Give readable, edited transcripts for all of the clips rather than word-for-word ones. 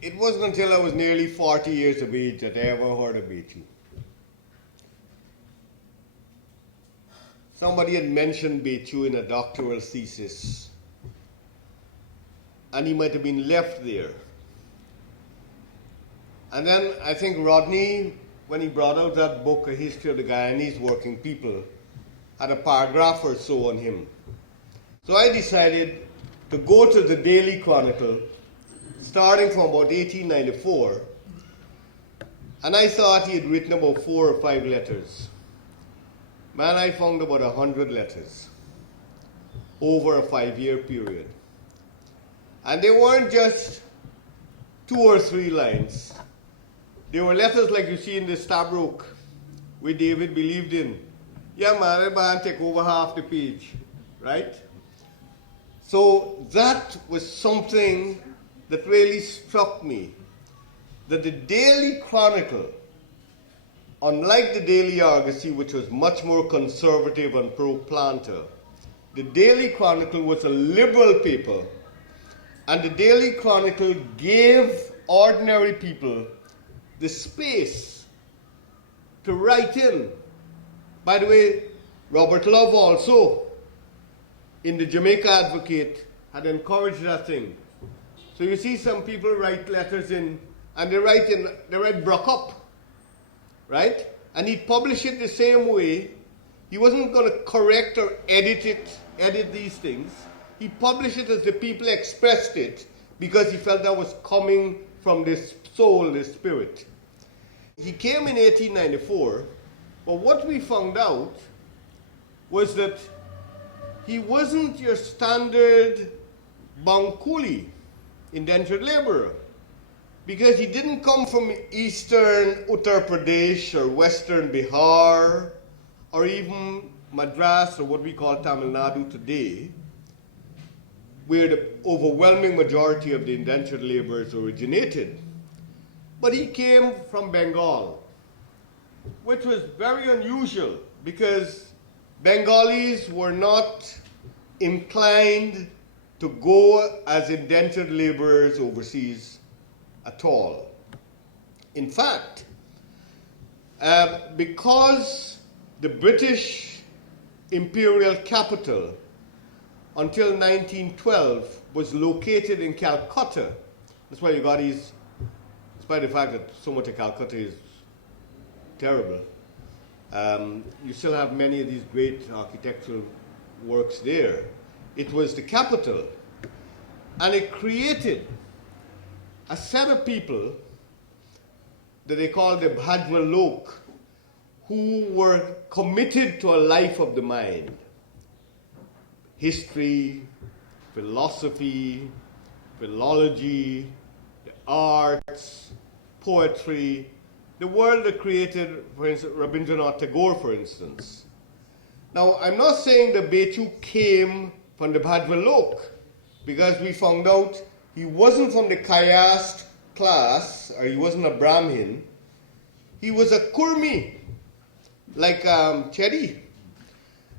It wasn't until I was nearly 40 years of age that I ever heard of Bechu. Somebody had mentioned Bechu in a doctoral thesis, and he might have been left there. And then I think Rodney, when he brought out that book, A History of the Guyanese Working People, had a paragraph or so on him. So I decided to go to the Daily Chronicle, starting from about 1894, and I thought he had written about 4 or 5 letters. Man, I found about 100 letters over a 5-year period. And they weren't just 2 or 3 lines. They were letters like you see in the Stabroek, where David believed in. Yeah, man, I take over half the page, right? So that was something that really struck me, that the Daily Chronicle, unlike the Daily Argosy, which was much more conservative and pro-planter, the Daily Chronicle was a liberal paper, and the Daily Chronicle gave ordinary people the space to write in. By the way, Robert Love also, in the Jamaica Advocate, had encouraged that thing. So you see some people write letters in, and they write Brock up, right? And he'd publish it the same way. He wasn't going to correct or edit these things. He published it as the people expressed it, because he felt that was coming from this soul, this spirit. He came in 1894, but what we found out was that he wasn't your standard Bankuli, indentured laborer, because he didn't come from eastern Uttar Pradesh or western Bihar or even Madras or what we call Tamil Nadu today, where the overwhelming majority of the indentured laborers originated. But he came from Bengal, which was very unusual because Bengalis were not inclined to go as indentured laborers overseas at all. In fact, because the British imperial capital until 1912 was located in Calcutta, that's why you got these, despite the fact that so much of Calcutta is terrible, you still have many of these great architectural works there. It was the capital, and it created a set of people that they called the Bhajwa Lok, who were committed to a life of the mind. History, philosophy, philology, the arts, poetry, the world that created, for instance, Rabindranath Tagore, for instance. Now, I'm not saying that Bechu came from the Bhajwa Lok, because we found out he wasn't from the caste class, or he wasn't a Brahmin. He was a Kurmi, like Chedi.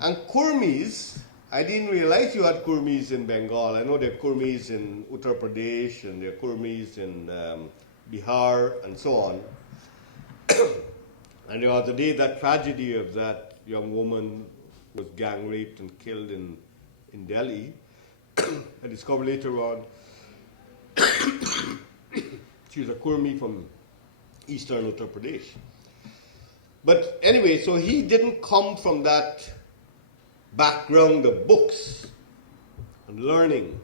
And Kurmis, I didn't realize you had Kurmis in Bengal. I know there are Kurmis in Uttar Pradesh, and there are Kurmis in Bihar, and so on. And there was the day that tragedy of that young woman was gang raped and killed in Delhi. I discovered later on she was a Kurmi from eastern Uttar Pradesh. But anyway, so he didn't come from that background of books and learning,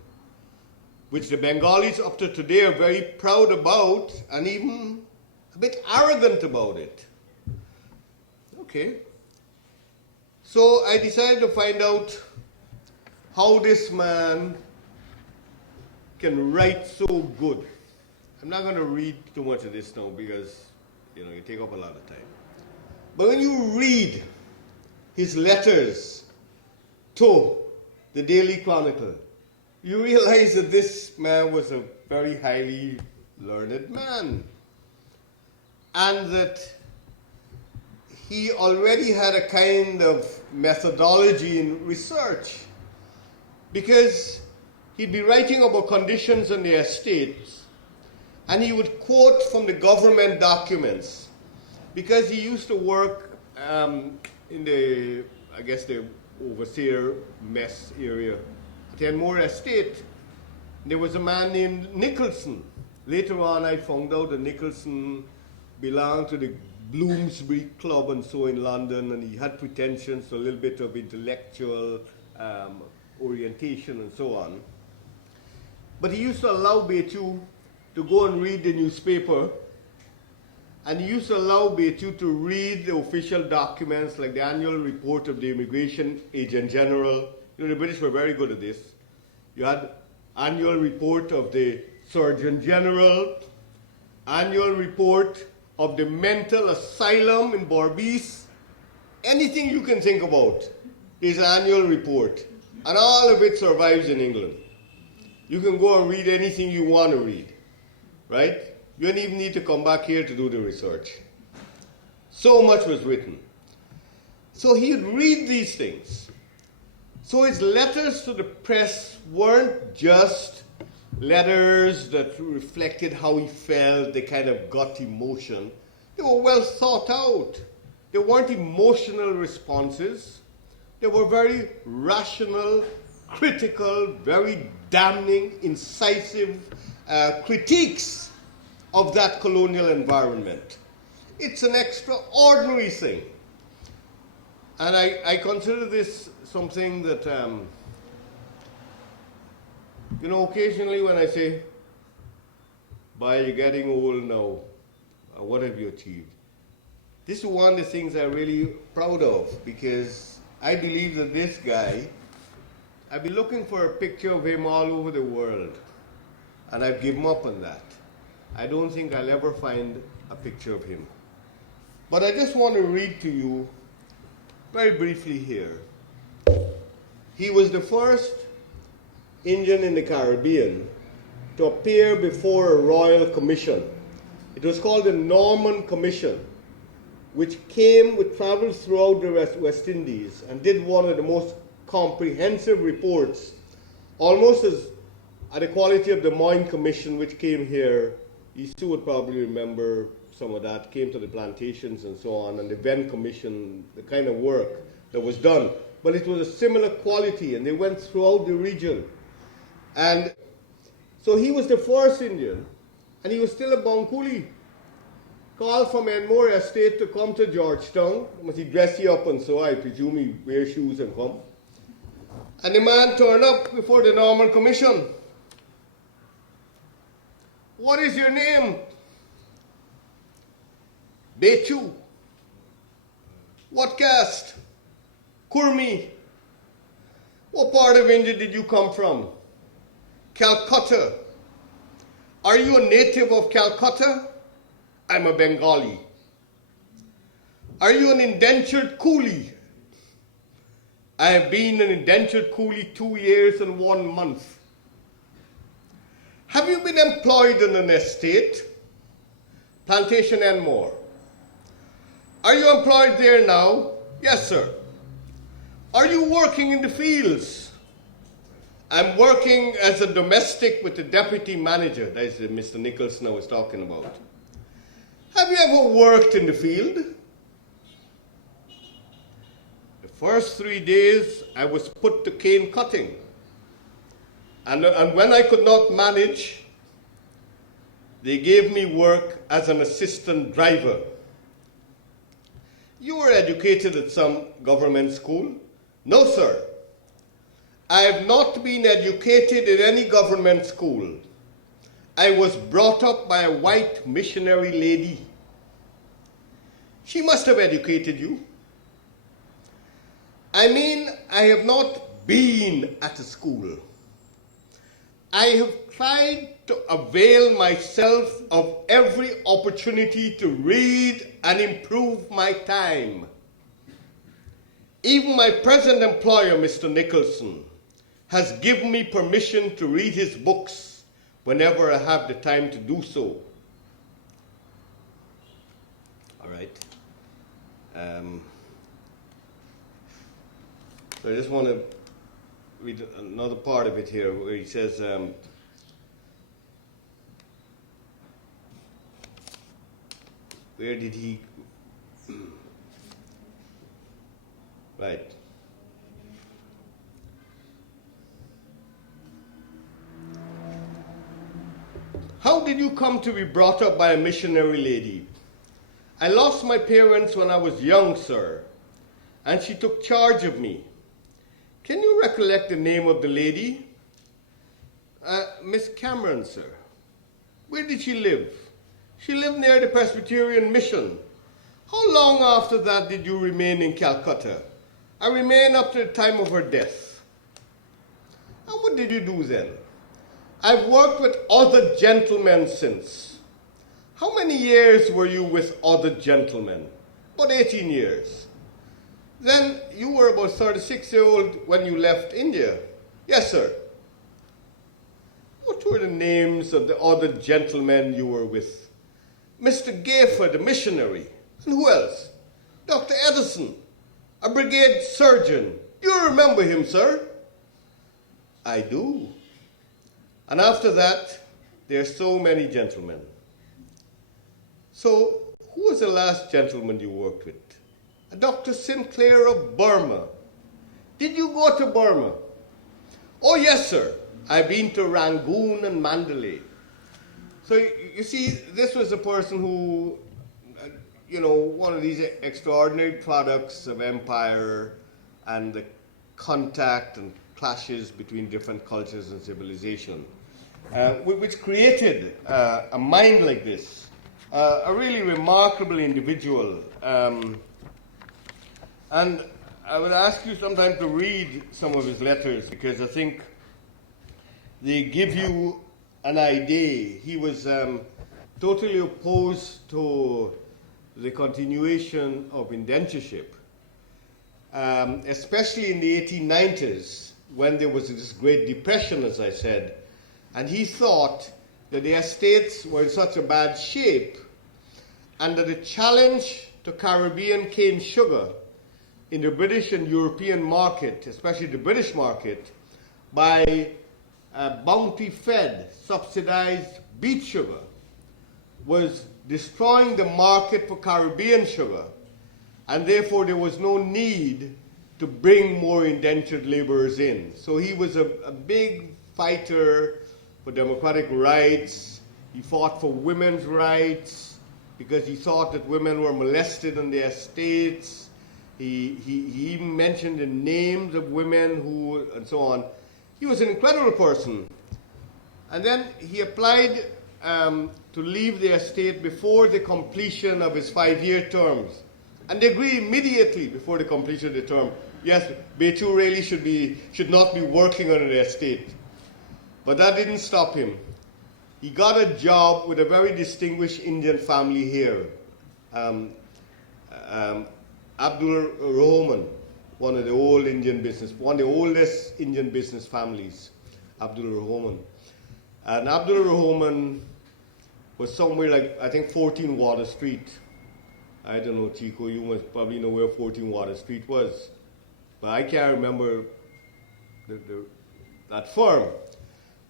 which the Bengalis up to today are very proud about and even a bit arrogant about it. Okay. So I decided to find out how this man can write so good. I'm not going to read too much of this now because, you take up a lot of time. But when you read his letters to the Daily Chronicle, you realize that this man was a very highly learned man. And that he already had a kind of methodology in research, because he'd be writing about conditions on the estates, And he would quote from the government documents, because he used to work in the, I guess, the overseer mess area at the Enmore estate. There was a man named Nicholson. Later on, I found out that Nicholson belonged to the Bloomsbury Club and so in London, and he had pretensions to a little bit of intellectual orientation and so on. But he used to allow Bechu to go and read the newspaper, and he used to allow Bechu to read the official documents like the annual report of the Immigration Agent General. You know, the British were very good at this. You had annual report of the Surgeon General, annual report of the mental asylum in Berbice. Anything you can think about is an annual report, and all of it survives in England. You can go and read anything you want to read, right? You don't even need to come back here to do the research. So much was written. So he'd read these things. So his letters to the press weren't just letters that reflected how he felt, the kind of gut emotion. They were well thought out. They weren't emotional responses. They were very rational, critical, very damning, incisive critiques of that colonial environment. It's an extraordinary thing. And I consider this something that, you know, occasionally when I say, "Boy, you're getting old now, what have you achieved?" This is one of the things I'm really proud of, because I believe that this guy, I've been looking for a picture of him all over the world, and I've given up on that. I don't think I'll ever find a picture of him. But I just want to read to you very briefly here. He was the first Indian in the Caribbean to appear before a royal commission. It was called the Norman Commission, which came with travels throughout the West Indies and did one of the most comprehensive reports, almost as at the quality of the Moyne Commission, which came here. These two would probably remember some of that, came to the plantations and so on, and the Venn Commission, the kind of work that was done. But it was a similar quality, and they went throughout the region. And so he was the first Indian, and he was still a Bonkuli, called from Enmore estate to come to Georgetown. Must he dress you up and so, I presume he wear shoes and come. And the man turned up before the Norman Commission. "What is your name?" "Bechu." "What caste?" "Kurmi." "What part of India did you come from?" "Calcutta." "Are you a native of Calcutta?" "I'm a Bengali." "Are you an indentured coolie?" "I have been an indentured coolie 2 years and 1 month." "Have you been employed in an estate?" "Plantation Enmore." "Are you employed there now?" "Yes, sir." "Are you working in the fields?" "I'm working as a domestic with the deputy manager." That is Mr. Nicholson I was talking about. "Have you ever worked in the field?" "The first 3 days I was put to cane cutting. And when I could not manage, they gave me work as an assistant driver." "You were educated at some government school?" "No, sir. I have not been educated in any government school. I was brought up by a white missionary lady." "She must have educated you." "I mean, I have not been at a school. I have tried to avail myself of every opportunity to read and improve my time. Even my present employer, Mr. Nicholson, has given me permission to read his books whenever I have the time to do so." All right. So I just want to read another part of it here where he says, where did he? Right. How did you come to be brought up by a missionary lady? I lost my parents when I was young, sir, and she took charge of me. Can you recollect the name of the lady? Miss Cameron, sir. Where did she live? She lived near the Presbyterian Mission. How long after that did you remain in Calcutta? I remained up to the time of her death. And what did you do then? I've worked with other gentlemen since. How many years were you with other gentlemen? About 18 years. Then you were about 36-year-old when you left India. Yes, sir. What were the names of the other gentlemen you were with? Mr. Gayford, the missionary. And who else? Dr. Edison, a brigade surgeon. Do you remember him, sir? I do. And after that, there are so many gentlemen. So, who was the last gentleman you worked with? Dr. Sinclair of Burma. Did you go to Burma? Oh, yes, sir. I've been to Rangoon and Mandalay. So, you see, this was a person who, one of these extraordinary products of empire and the contact and clashes between different cultures and civilization, which created a mind like this, a really remarkable individual. And I would ask you sometime to read some of his letters, because I think they give you an idea. He was totally opposed to the continuation of indentureship, especially in the 1890s, when there was this Great Depression, as I said, and he thought that the estates were in such a bad shape, and that the challenge to Caribbean cane sugar in the British and European market, especially the British market, by bounty-fed, subsidized beet sugar, was destroying the market for Caribbean sugar, and therefore there was no need to bring more indentured laborers in. So he was a big fighter for democratic rights. He fought for women's rights because he thought that women were molested on their estates. He even mentioned the names of women who, and so on. He was an incredible person. And then he applied to leave the estate before the completion of his 5-year terms. And they agreed immediately before the completion of the term. Yes, Bechu really should not be working on the estate. But that didn't stop him. He got a job with a very distinguished Indian family here. Abdul Rahman, one of the oldest Indian business families, Abdul Rahman. And Abdul Rahman was somewhere like, I think, 14 Water Street. I don't know, Chico, you must probably know where 14 Water Street was. But I can't remember that firm.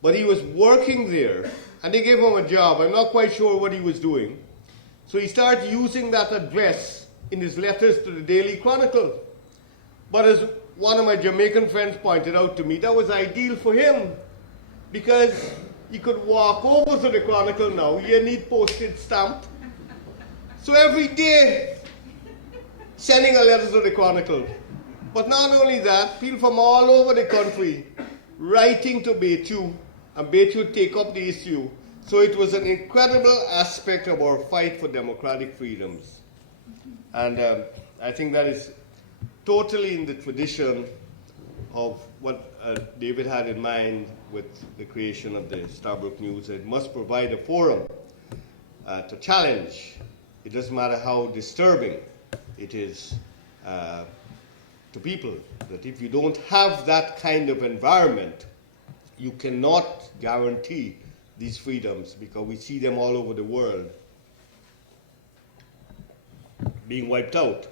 But he was working there, and they gave him a job. I'm not quite sure what he was doing. So he started using that address in his letters to the Daily Chronicle. But as one of my Jamaican friends pointed out to me, that was ideal for him, because he could walk over to the Chronicle now. You need postage stamp. So every day, sending a letter to the Chronicle. But not only that, people from all over the country writing to Bechu, and Bechu take up the issue. So it was an incredible aspect of our fight for democratic freedoms. And I think that is totally in the tradition of what David had in mind with the creation of the Starbrook News. It must provide a forum to challenge. It doesn't matter how disturbing it is to people, that if you don't have that kind of environment, you cannot guarantee these freedoms, because we see them all over the world being wiped out.